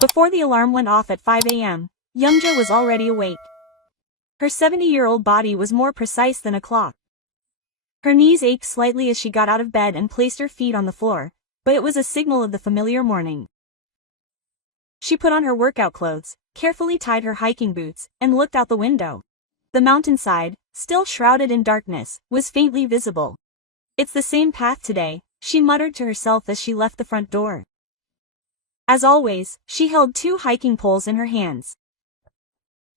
Before the alarm went off at 5 a.m., Youngja was already awake. Her 70-year-old body was more precise than a clock. Her knees ached slightly as she got out of bed and placed her feet on the floor, but it was a signal of the familiar morning. She put on her workout clothes, carefully tied her hiking boots, and looked out the window. The mountainside, still shrouded in darkness, was faintly visible. "It's the same path today," she muttered to herself as she left the front door. As always, she held 2 hiking poles in her hands.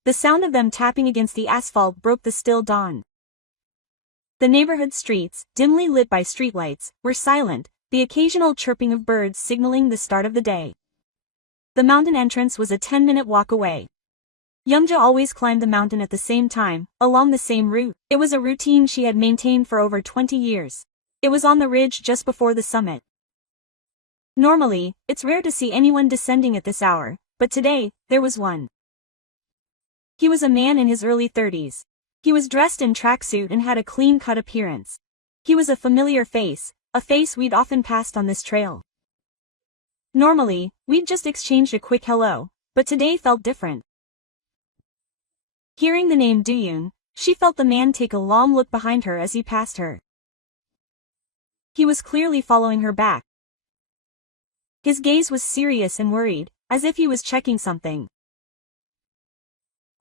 The sound of them tapping against the asphalt broke the still dawn. The neighborhood streets, dimly lit by streetlights, were silent, the occasional chirping of birds signaling the start of the day. The mountain entrance was a 10-minute walk away. Youngja always climbed the mountain at the same time, along the same route. It was a routine she had maintained for over 20 years. It was on the ridge just before the summit. Normally, it's rare to see anyone descending at this hour, but today, there was one. He was a man in his early 30s. He was dressed in tracksuit and had a clean-cut appearance. He was a familiar face, a face we'd often passed on this trail. Normally, we'd just exchanged a quick hello, but today felt different. Hearing the name Dooyoon, she felt the man take a long look behind her as he passed her. He was clearly following her back. His gaze was serious and worried, as if he was checking something.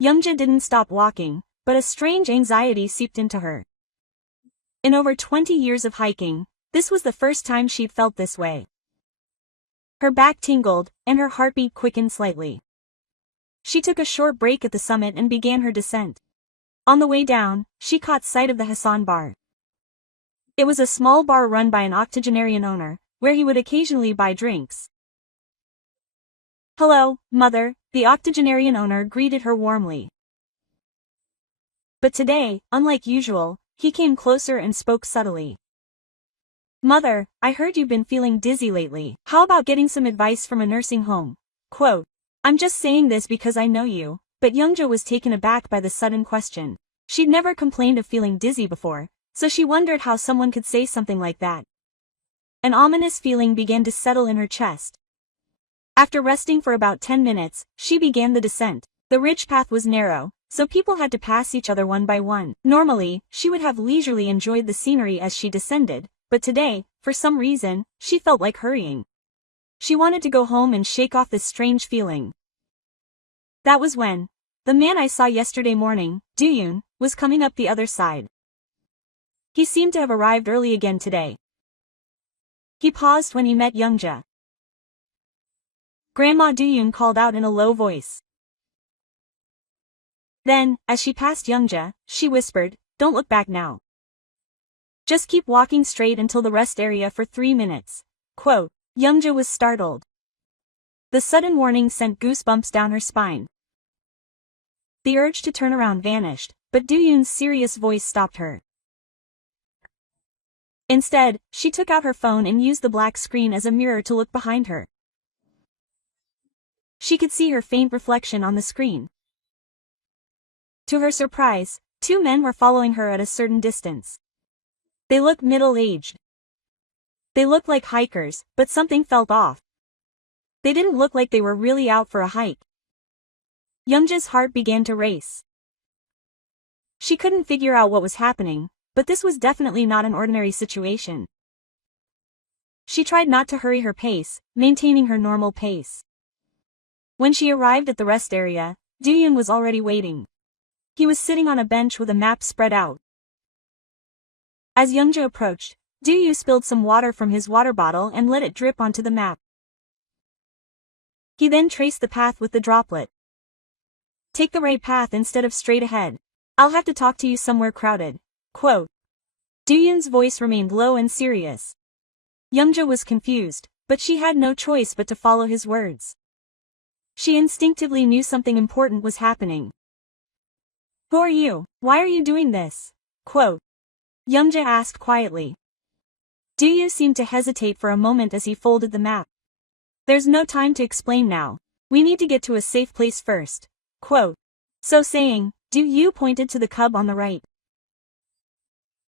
Youngja didn't stop walking, but a strange anxiety seeped into her. In over 20 years of hiking, this was the first time she'd felt this way. Her back tingled, and her heartbeat quickened slightly. She took a short break at the summit and began her descent. On the way down, she caught sight of the Hassan bar. It was a small bar run by an octogenarian owner, where he would occasionally buy drinks. "Hello, mother," the octogenarian owner greeted her warmly. But today, unlike usual, he came closer and spoke subtly. "Mother, I heard you've been feeling dizzy lately. How about getting some advice from a nursing home?" Quote, "I'm just saying this because I know you," but Youngja was taken aback by the sudden question. She'd never complained of feeling dizzy before, so she wondered how someone could say something like that. An ominous feeling began to settle in her chest. After resting for about 10 minutes, she began the descent. The ridge path was narrow, so people had to pass each other one by one. Normally, she would have leisurely enjoyed the scenery as she descended, but today, for some reason, she felt like hurrying. She wanted to go home and shake off this strange feeling. That was when the man I saw yesterday morning, Dooyoon, was coming up the other side. He seemed to have arrived early again today. He paused when he met Youngja. Grandma Dooyoon called out in a low voice. Then, as she passed Youngja, she whispered, "Don't look back now. Just keep walking straight until the rest area for 3 minutes. Quote, Youngja was startled. The sudden warning sent goosebumps down her spine. The urge to turn around vanished, but Dooyoon's serious voice stopped her. Instead, she took out her phone and used the black screen as a mirror to look behind her. She could see her faint reflection on the screen. To her surprise, 2 men were following her at a certain distance. They looked middle-aged. They looked like hikers, but something felt off. They didn't look like they were really out for a hike. Youngja's heart began to race. She couldn't figure out what was happening, but this was definitely not an ordinary situation. She tried not to hurry her pace, maintaining her normal pace. When she arrived at the rest area, Dooyoon was already waiting. He was sitting on a bench with a map spread out. As Youngja approached, Dooyoon spilled some water from his water bottle and let it drip onto the map. He then traced the path with the droplet. Take the right path instead of straight ahead. I'll have to talk to you somewhere crowded. Quote. Dooyoon's voice remained low and serious. Youngja was confused, but she had no choice but to follow his words. She instinctively knew something important was happening. Who are you? Why are you doing this? Quote. Youngja asked quietly. Dooyoon seemed to hesitate for a moment as he folded the map. There's no time to explain now. We need to get to a safe place first. Quote. So saying, Dooyoon pointed to the cub on the right.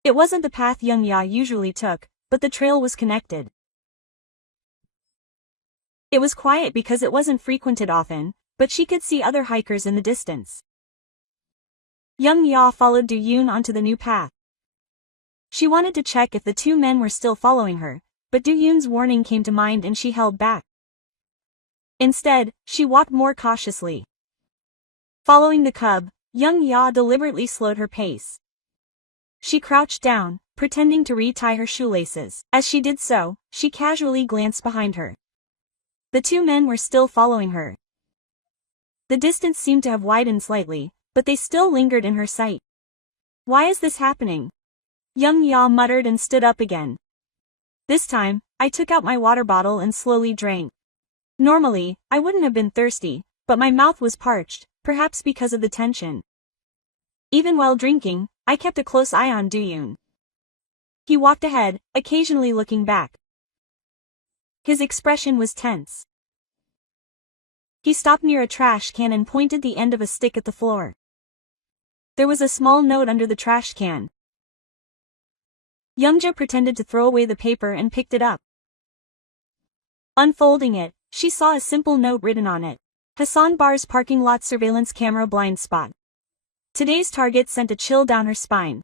It wasn't the path Youngja usually took, but the trail was connected. It was quiet because it wasn't frequented often, but she could see other hikers in the distance. Young Ya followed Do Yoon onto the new path. She wanted to check if the two men were still following her, but Do Yoon's warning came to mind and she held back. Instead, she walked more cautiously. Following the cub, Young Ya deliberately slowed her pace. She crouched down, pretending to retie her shoelaces. As she did so, she casually glanced behind her. The two men were still following her. The distance seemed to have widened slightly, but they still lingered in her sight. Why is this happening? Young Ya muttered and stood up again. This time, I took out my water bottle and slowly drank. Normally, I wouldn't have been thirsty, but my mouth was parched, perhaps because of the tension. Even while drinking, I kept a close eye on Do Yoon. He walked ahead, occasionally looking back. His expression was tense. He stopped near a trash can and pointed the end of a stick at the floor. There was a small note under the trash can. Youngja pretended to throw away the paper and picked it up. Unfolding it, she saw a simple note written on it. Hassan Bar's parking lot surveillance camera blind spot. Today's target sent a chill down her spine.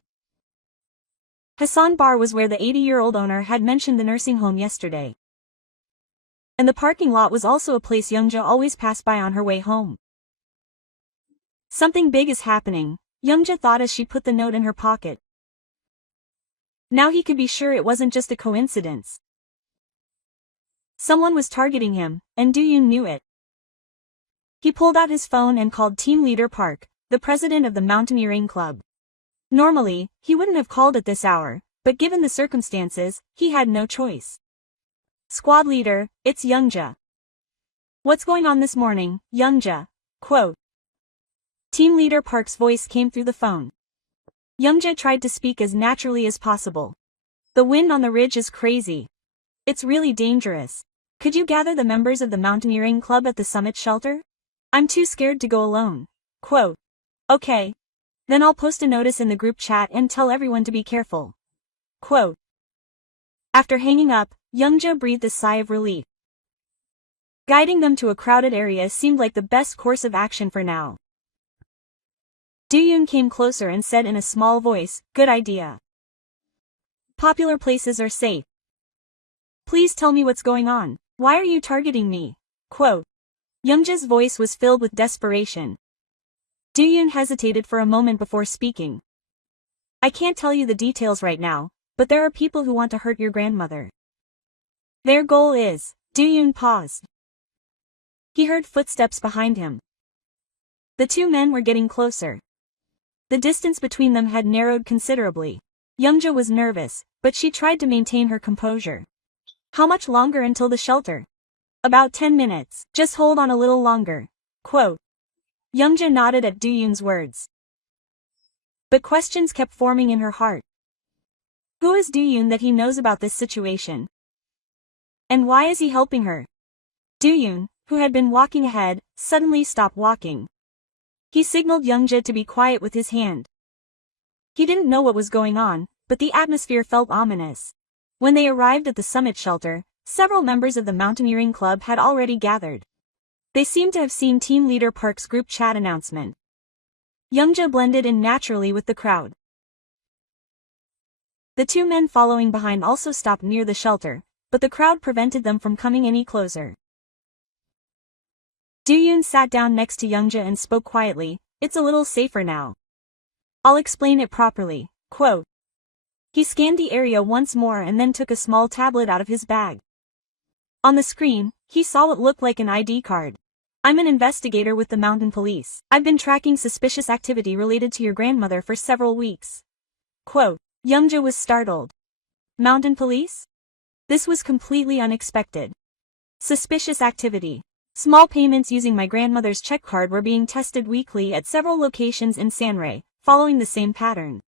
Hassan Bar was where the 80-year-old owner had mentioned the nursing home yesterday. And the parking lot was also a place Youngja always passed by on her way home. Something big is happening, Youngja thought as she put the note in her pocket. Now he could be sure it wasn't just a coincidence. Someone was targeting him, and Do Yoon knew it. He pulled out his phone and called Team Leader Park, the president of the mountaineering club. Normally, he wouldn't have called at this hour, but given the circumstances, he had no choice. Squad leader, it's Youngja. What's going on this morning, Youngja? Quote. Team Leader Park's voice came through the phone. Youngja tried to speak as naturally as possible. The wind on the ridge is crazy. It's really dangerous. Could you gather the members of the mountaineering club at the summit shelter? I'm too scared to go alone. Quote. Okay. Then I'll post a notice in the group chat and tell everyone to be careful. Quote. After hanging up, Youngja breathed a sigh of relief. Guiding them to a crowded area seemed like the best course of action for now. Do Yoon came closer and said in a small voice, good idea. Popular places are safe. Please tell me what's going on. Why are you targeting me? Quote. Youngja's voice was filled with desperation. Do Yoon hesitated for a moment before speaking. I can't tell you the details right now, but there are people who want to hurt your grandmother. Their goal is. Do Yoon paused. He heard footsteps behind him. The two men were getting closer. The distance between them had narrowed considerably. Youngja was nervous, but she tried to maintain her composure. How much longer until the shelter? About 10 minutes. Just hold on a little longer. Quote. Youngja nodded at Do Yoon's words. But questions kept forming in her heart. Who is Do Yoon that he knows about this situation? And why is he helping her? Do Yoon, who had been walking ahead, suddenly stopped walking. He signaled Youngja to be quiet with his hand. He didn't know what was going on, but the atmosphere felt ominous. When they arrived at the summit shelter, several members of the mountaineering club had already gathered. They seemed to have seen Team Leader Park's group chat announcement. Youngja blended in naturally with the crowd. The two men following behind also stopped near the shelter, but the crowd prevented them from coming any closer. Do Yoon sat down next to Youngja and spoke quietly, it's a little safer now. I'll explain it properly. Quote. He scanned the area once more and then took a small tablet out of his bag. On the screen, he saw what looked like an ID card. I'm an investigator with the mountain police. I've been tracking suspicious activity related to your grandmother for several weeks. Quote. Youngja was startled. Mountain police? This was completely unexpected. Suspicious activity. Small payments using my grandmother's check card were being tested weekly at several locations in Sanray, following the same pattern.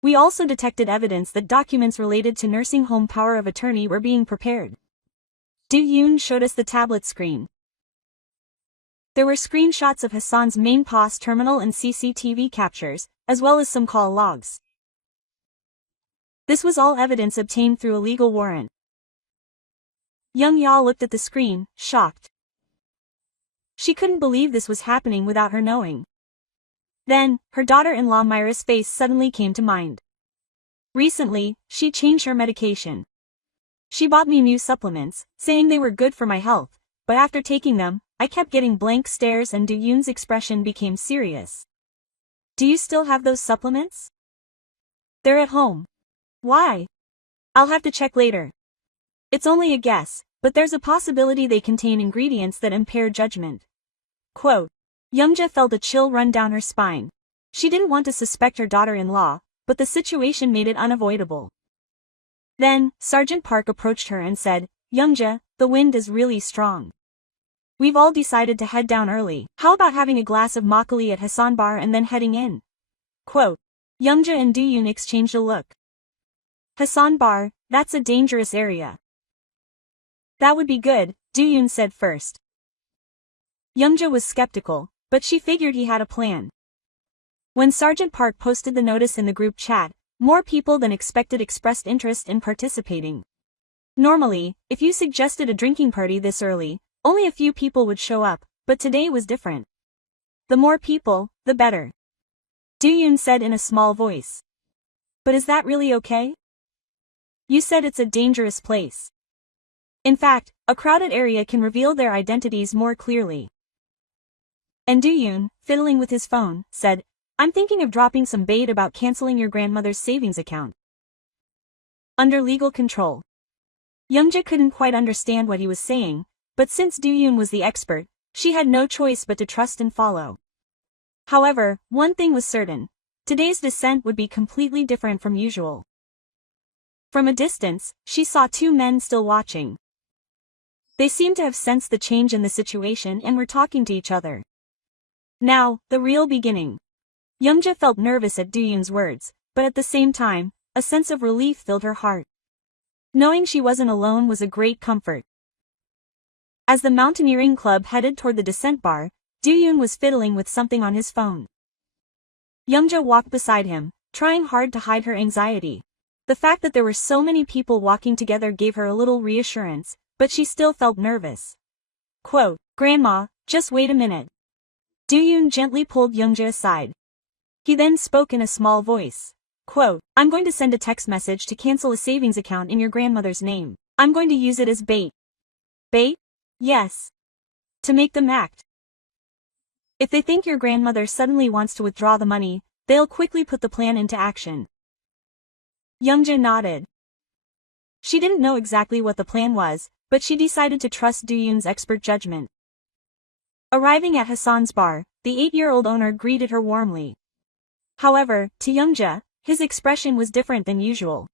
We also detected evidence that documents related to nursing home power of attorney were being prepared. Do Yoon showed us the tablet screen. There were screenshots of Hassan's main POS terminal and CCTV captures, as well as some call logs. This was all evidence obtained through a legal warrant. Young Ya looked at the screen, shocked. She couldn't believe this was happening without her knowing. Then, her daughter-in-law Myra's face suddenly came to mind. Recently, she changed her medication. She bought me new supplements, saying they were good for my health, but after taking them, I kept getting blank stares and Do-yoon's expression became serious. Do you still have those supplements? They're at home. Why? I'll have to check later. It's only a guess, but there's a possibility they contain ingredients that impair judgment. Quote. Youngja felt a chill run down her spine. She didn't want to suspect her daughter-in-law, but the situation made it unavoidable. Then, Sergeant Park approached her and said, Youngja, the wind is really strong. We've all decided to head down early. How about having a glass of makgeolli at Hassan Bar and then heading in? Quote. Youngja and Do-yoon exchanged a look. Hassan Bar, that's a dangerous area. That would be good, Do-yoon said first. Youngja was skeptical, but she figured he had a plan. When Sergeant Park posted the notice in the group chat, more people than expected expressed interest in participating. Normally, if you suggested a drinking party this early, only a few people would show up, but today was different. The more people, the better. Do-yoon said in a small voice. But is that really okay? You said it's a dangerous place. In fact, a crowded area can reveal their identities more clearly. And Do-yoon, fiddling with his phone, said, I'm thinking of dropping some bait about canceling your grandmother's savings account. Under legal control. Youngja couldn't quite understand what he was saying, but since Do-yoon was the expert, she had no choice but to trust and follow. However, one thing was certain. Today's descent would be completely different from usual. From a distance, she saw two men still watching. They seemed to have sensed the change in the situation and were talking to each other. Now, the real beginning. Youngja felt nervous at Do-yoon's words, but at the same time, a sense of relief filled her heart. Knowing she wasn't alone was a great comfort. As the mountaineering club headed toward the descent bar, Do-yoon was fiddling with something on his phone. Youngja walked beside him, trying hard to hide her anxiety. The fact that there were so many people walking together gave her a little reassurance, but she still felt nervous. Quote, Grandma, just wait a minute. Do-yoon gently pulled Youngja aside. He then spoke in a small voice. Quote, I'm going to send a text message to cancel a savings account in your grandmother's name. I'm going to use it as bait. Bait? Yes. To make them act. If they think your grandmother suddenly wants to withdraw the money, they'll quickly put the plan into action. Youngja nodded. She didn't know exactly what the plan was, but she decided to trust Do-yoon's expert judgment. Arriving at Hassan's bar, the 8-year-old owner greeted her warmly. However, to Youngja, his expression was different than usual.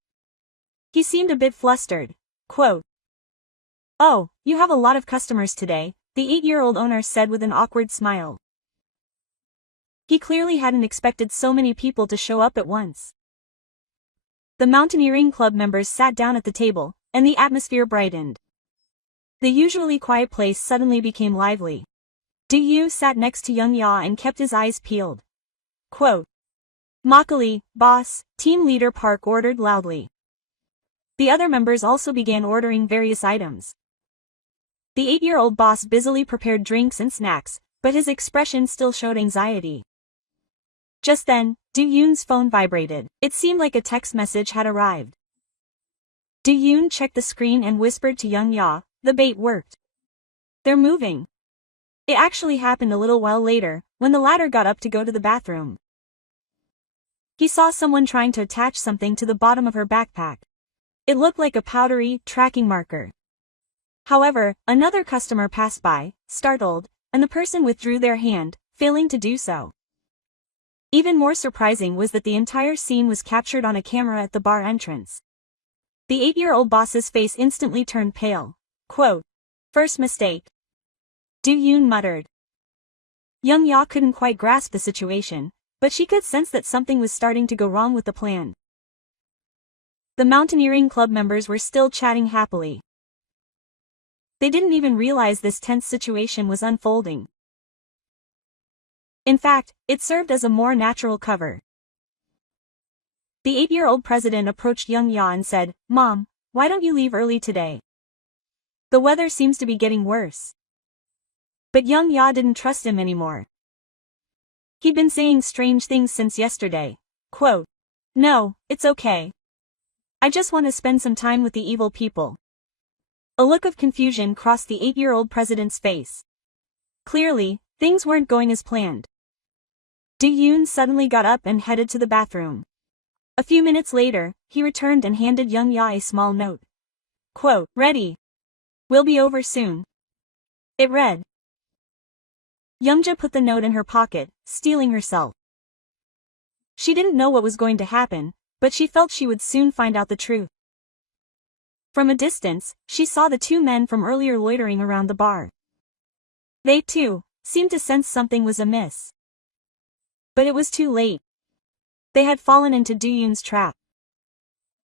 He seemed a bit flustered. Quote, Oh, you have a lot of customers today, the 8-year-old owner said with an awkward smile. He clearly hadn't expected so many people to show up at once. The mountaineering club members sat down at the table, and the atmosphere brightened. The usually quiet place suddenly became lively. Do-yoon sat next to Youngja and kept his eyes peeled. Quote, Makgeolli, boss, team leader Park ordered loudly. The other members also began ordering various items. The 8-year-old boss busily prepared drinks and snacks, but his expression still showed anxiety. Just then, Do-yoon's phone vibrated. It seemed like a text message had arrived. Do-yoon checked the screen and whispered to Youngja, the bait worked. They're moving. It actually happened a little while later, when the latter got up to go to the bathroom. He saw someone trying to attach something to the bottom of her backpack. It looked like a powdery, tracking marker. However, another customer passed by, startled, and the person withdrew their hand, failing to do so. Even more surprising was that the entire scene was captured on a camera at the bar entrance. The 8-year-old boss's face instantly turned pale. Quote, First mistake. Do-yoon muttered. Youngja couldn't quite grasp the situation, but she could sense that something was starting to go wrong with the plan. The mountaineering club members were still chatting happily. They didn't even realize this tense situation was unfolding. In fact, it served as a more natural cover. The 8-year-old president approached Youngja and said, Mom, why don't you leave early today? The weather seems to be getting worse. But young Ya didn't trust him anymore. He'd been saying strange things since yesterday. Quote, "No, it's okay. I just want to spend some time with the evil people." A look of confusion crossed the 8-year-old president's face. Clearly, things weren't going as planned. Do-yoon suddenly got up and headed to the bathroom. A few minutes later, he returned and handed young Ya a small note. Quote, "Ready. We'll be over soon." It read. Youngja put the note in her pocket, steeling herself. She didn't know what was going to happen, but she felt she would soon find out the truth. From a distance, she saw the two men from earlier loitering around the bar. They, too, seemed to sense something was amiss. But it was too late. They had fallen into Do-yoon's trap.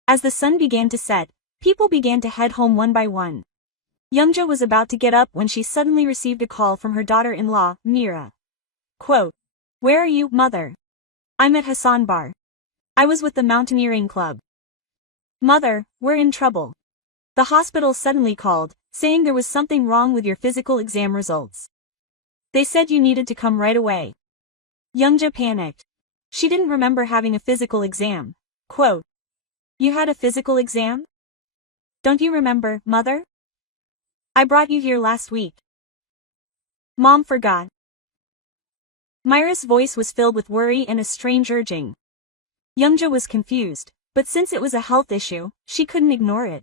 As the sun began to set, people began to head home one by one. Youngja was about to get up when she suddenly received a call from her daughter-in-law, Mira. Quote, "Where are you, mother?" "I'm at Hassan Bar. I was with the mountaineering club." "Mother, we're in trouble. The hospital suddenly called, saying there was something wrong with your physical exam results. They said you needed to come right away." Youngja panicked. She didn't remember having a physical exam. Quote, "You had a physical exam? Don't you remember, mother? I brought you here last week." Mom forgot. Myra's voice was filled with worry and a strange urging. Youngja was confused, but since it was a health issue, she couldn't ignore it.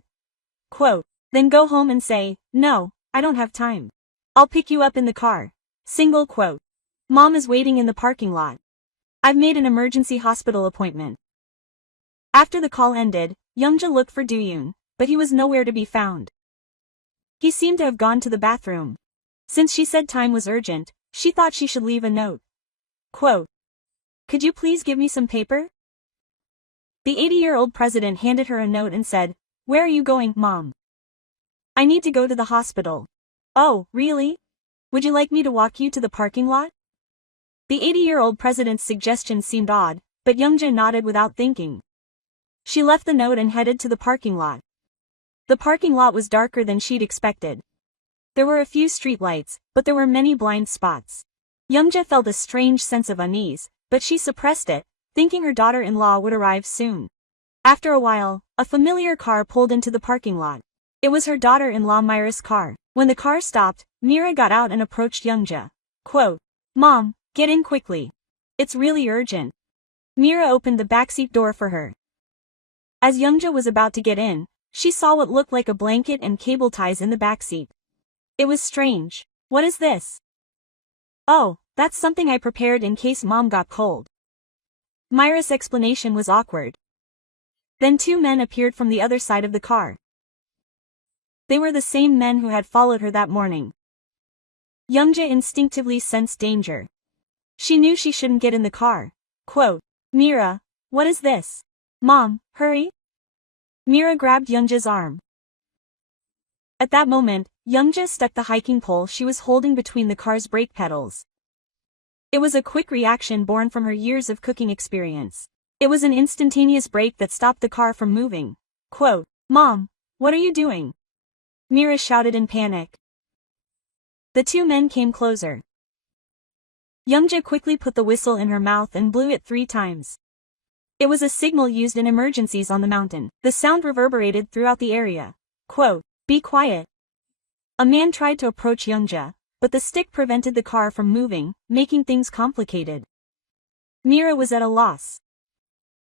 Quote, "Then go home and say, 'No, I don't have time. I'll pick you up in the car.' Single quote. Mom is waiting in the parking lot. I've made an emergency hospital appointment." After the call ended, Youngja looked for Do-yoon, but he was nowhere to be found. He seemed to have gone to the bathroom. Since she said time was urgent, she thought she should leave a note. Quote, "Could you please give me some paper?" The 80-year-old president handed her a note and said, "Where are you going, Mom?" "I need to go to the hospital." "Oh, really? Would you like me to walk you to the parking lot?" The 80-year-old president's suggestion seemed odd, but Youngja nodded without thinking. She left the note and headed to the parking lot. The parking lot was darker than she'd expected. There were a few streetlights, but there were many blind spots. Youngja felt a strange sense of unease, but she suppressed it, thinking her daughter-in-law would arrive soon. After a while, a familiar car pulled into the parking lot. It was her daughter-in-law Myra's car. When the car stopped, Mira got out and approached Youngja. Quote, "Mom, get in quickly. It's really urgent." Mira opened the backseat door for her. As Youngja was about to get in, she saw what looked like a blanket and cable ties in the backseat. It was strange. "What is this?" "Oh, that's something I prepared in case Mom got cold." Myra's explanation was awkward. Then two men appeared from the other side of the car. They were the same men who had followed her that morning. Youngja instinctively sensed danger. She knew she shouldn't get in the car. Quote, "Mira, what is this?" "Mom, hurry." Mira grabbed Youngja's arm. At that moment, Youngja stuck the hiking pole she was holding between the car's brake pedals. It was a quick reaction born from her years of cooking experience. It was an instantaneous brake that stopped the car from moving. Quote, "Mom, what are you doing?" Mira shouted in panic. The two men came closer. Youngja quickly put the whistle in her mouth and blew it 3 times. It was a signal used in emergencies on the mountain. The sound reverberated throughout the area. Quote, "Be quiet." A man tried to approach Youngja, but the stick prevented the car from moving, making things complicated. Mira was at a loss.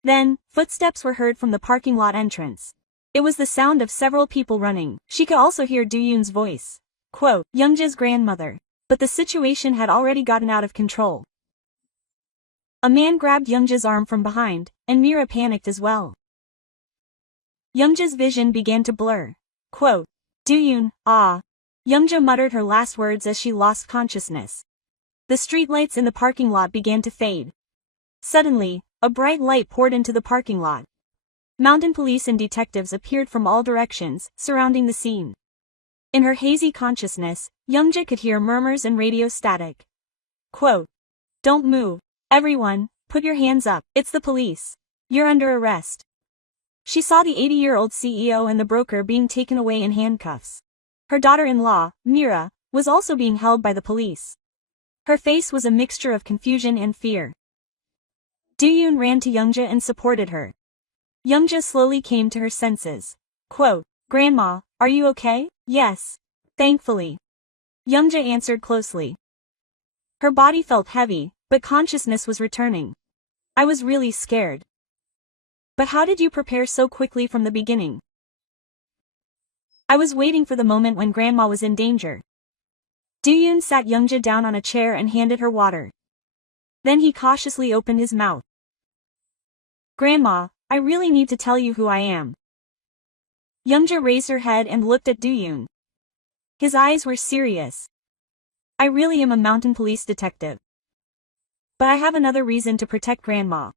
Then, footsteps were heard from the parking lot entrance. It was the sound of several people running. She could also hear Do-yoon's voice. Quote, "Youngja's grandmother." But the situation had already gotten out of control. A man grabbed Youngja's arm from behind, and Mira panicked as well. Youngja's vision began to blur. Quote, "Do-yoon, ah." Youngja muttered her last words as she lost consciousness. The streetlights in the parking lot began to fade. Suddenly, a bright light poured into the parking lot. Mountain police and detectives appeared from all directions, surrounding the scene. In her hazy consciousness, Youngja could hear murmurs and radio static. Quote, "Don't move. Everyone, put your hands up. It's the police. You're under arrest." She saw the 80-year-old CEO and the broker being taken away in handcuffs. Her daughter-in-law, Mira, was also being held by the police. Her face was a mixture of confusion and fear. Do-yoon ran to Youngja and supported her. Youngja slowly came to her senses. Quote, "Grandma, are you okay?" "Yes. Thankfully." Youngja answered closely. Her body felt heavy, but consciousness was returning. "I was really scared." "But how did you prepare so quickly from the beginning?" "I was waiting for the moment when Grandma was in danger." Do-yoon sat Youngja down on a chair and handed her water. Then he cautiously opened his mouth. "Grandma, I really need to tell you who I am." Youngja raised her head and looked at Do-yoon. His eyes were serious. "I really am a mountain police detective. But I have another reason to protect Grandma."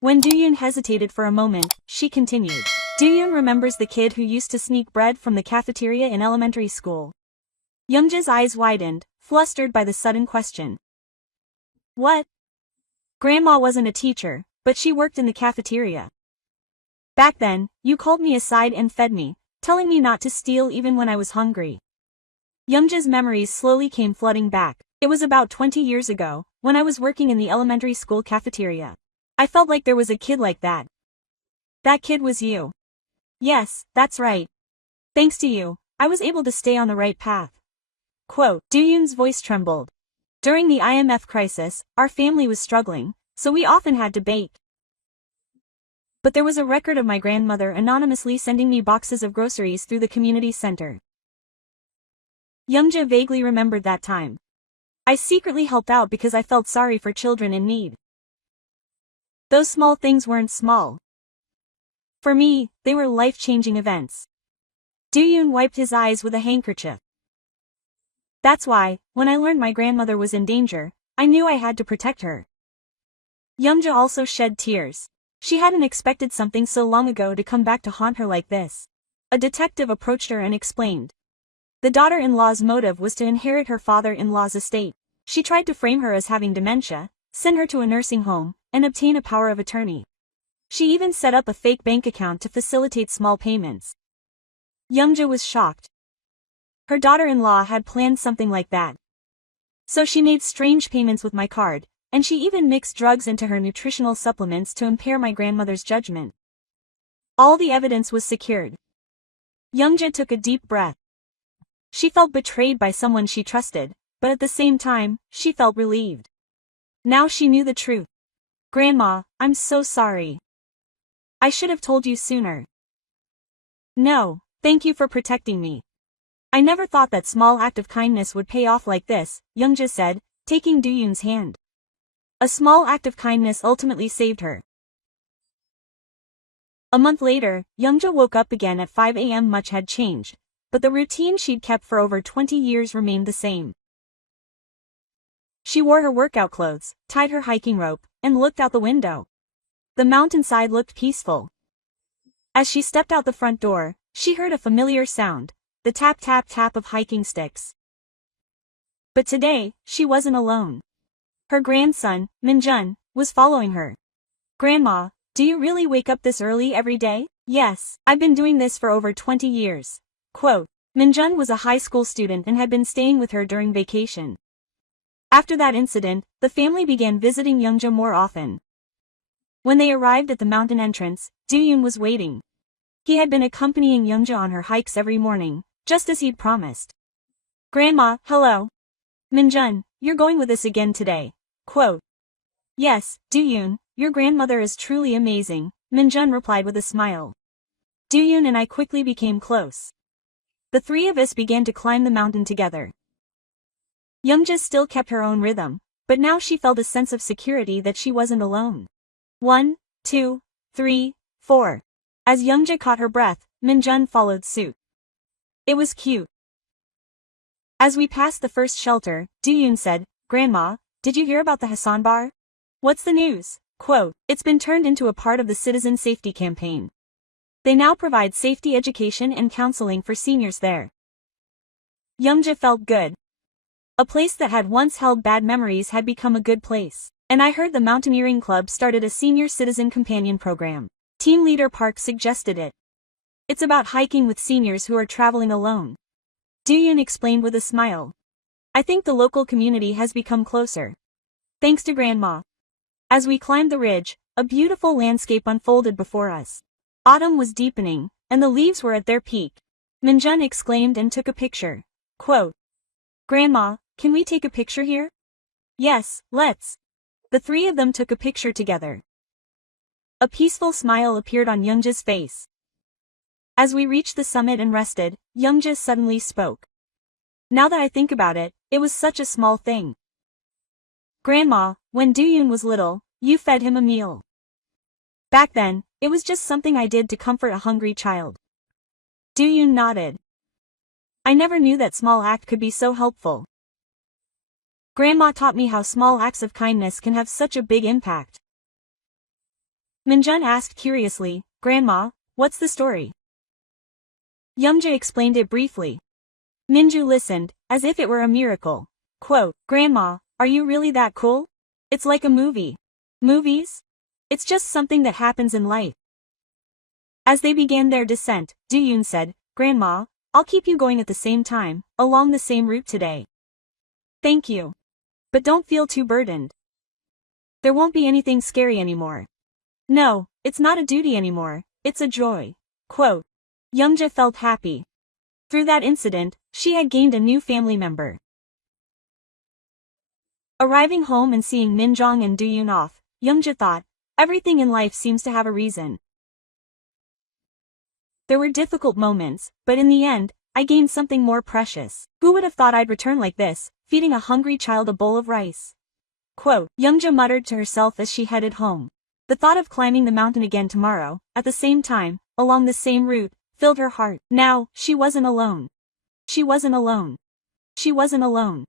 When Do-yoon hesitated for a moment, she continued. Do-yoon remembers the kid who used to sneak bread from the cafeteria in elementary school. Youngja's eyes widened, flustered by the sudden question. "What?" "Grandma wasn't a teacher, but she worked in the cafeteria. Back then, you called me aside and fed me, telling me not to steal even when I was hungry." Youngja's memories slowly came flooding back. "It was about 20 years ago, when I was working in the elementary school cafeteria. I felt like there was a kid like that. That kid was you." "Yes, that's right. Thanks to you, I was able to stay on the right path." Quote, Do-yoon's voice trembled. "During the IMF crisis, our family was struggling, so we often had to bake. But there was a record of my grandmother anonymously sending me boxes of groceries through the community center." Youngja vaguely remembered that time. "I secretly helped out because I felt sorry for children in need. Those small things weren't small. For me, they were life-changing events." Do-yoon wiped his eyes with a handkerchief. "That's why, when I learned my grandmother was in danger, I knew I had to protect her." Youngja also shed tears. She hadn't expected something so long ago to come back to haunt her like this. A detective approached her and explained. The daughter-in-law's motive was to inherit her father-in-law's estate. She tried to frame her as having dementia, send her to a nursing home, and obtain a power of attorney. She even set up a fake bank account to facilitate small payments. Youngja was shocked. Her daughter-in-law had planned something like that. So she made strange payments with my card, and she even mixed drugs into her nutritional supplements to impair my grandmother's judgment. All the evidence was secured. Youngja took a deep breath. She felt betrayed by someone she trusted, but at the same time, she felt relieved. Now she knew the truth. "Grandma, I'm so sorry. I should have told you sooner." "No, thank you for protecting me. I never thought that small act of kindness would pay off like this," Youngja said, taking Do-yoon's hand. A small act of kindness ultimately saved her. A month later, Youngja woke up again at 5 a.m. Much had changed, but the routine she'd kept for over 20 years remained the same. She wore her workout clothes, tied her hiking rope, and looked out the window. The mountainside looked peaceful. As she stepped out the front door, she heard a familiar sound, the tap-tap-tap of hiking sticks. But today, she wasn't alone. Her grandson, Minjun, was following her. "Grandma, do you really wake up this early every day?" "Yes, I've been doing this for over 20 years. Quote, Minjun was a high school student and had been staying with her during vacation. After that incident, the family began visiting Youngja more often. When they arrived at the mountain entrance, Do-yoon was waiting. He had been accompanying Youngja on her hikes every morning, just as he'd promised. "Grandma, hello. Minjun, you're going with us again today." Quote, "Yes, Do-yoon, your grandmother is truly amazing," Minjun replied with a smile. Do-yoon and I quickly became close. The three of us began to climb the mountain together. Youngja still kept her own rhythm, but now she felt a sense of security that she wasn't alone. 1, 2, 3, 4. As Youngja caught her breath, Minjun followed suit. It was cute. As we passed the first shelter, Do-yoon said, "Grandma, did you hear about the Hassan Bar?" "What's the news?" Quote, "It's been turned into a part of the citizen safety campaign. They now provide safety education and counseling for seniors there." Youngja felt good. A place that had once held bad memories had become a good place. "And I heard the Mountaineering Club started a senior citizen companion program. Team leader Park suggested it. It's about hiking with seniors who are traveling alone." Do-yoon explained with a smile. I think the local community has become closer. Thanks to Grandma. As we climbed the ridge, a beautiful landscape unfolded before us. Autumn was deepening, and the leaves were at their peak. Minjun exclaimed and took a picture. Quote, Grandma, can we take a picture here? Yes, let's. The three of them took a picture together. A peaceful smile appeared on Youngja's face. As we reached the summit and rested, Youngja suddenly spoke. Now that I think about it, it was such a small thing. Grandma, when Do-yoon was little, you fed him a meal. Back then, it was just something I did to comfort a hungry child. Do-yoon nodded. I never knew that small act could be so helpful. Grandma taught me how small acts of kindness can have such a big impact. Minjun asked curiously, Grandma, what's the story? Youngja explained it briefly. Minju listened, as if it were a miracle. Quote, Grandma, are you really that cool? It's like a movie. Movies? It's just something that happens in life. As they began their descent, Do-yoon said, Grandma, I'll keep you going at the same time, along the same route today. Thank you. But don't feel too burdened. There won't be anything scary anymore. No, it's not a duty anymore, it's a joy. Quote. Youngja felt happy. Through that incident, she had gained a new family member. Arriving home and seeing Minjong and Do-yoon off, Youngja thought, everything in life seems to have a reason. There were difficult moments, but in the end, I gained something more precious. Who would have thought I'd return like this, feeding a hungry child a bowl of rice? Quote, Youngja muttered to herself as she headed home. The thought of climbing the mountain again tomorrow, at the same time, along the same route, filled her heart. Now, she wasn't alone. She wasn't alone. She wasn't alone.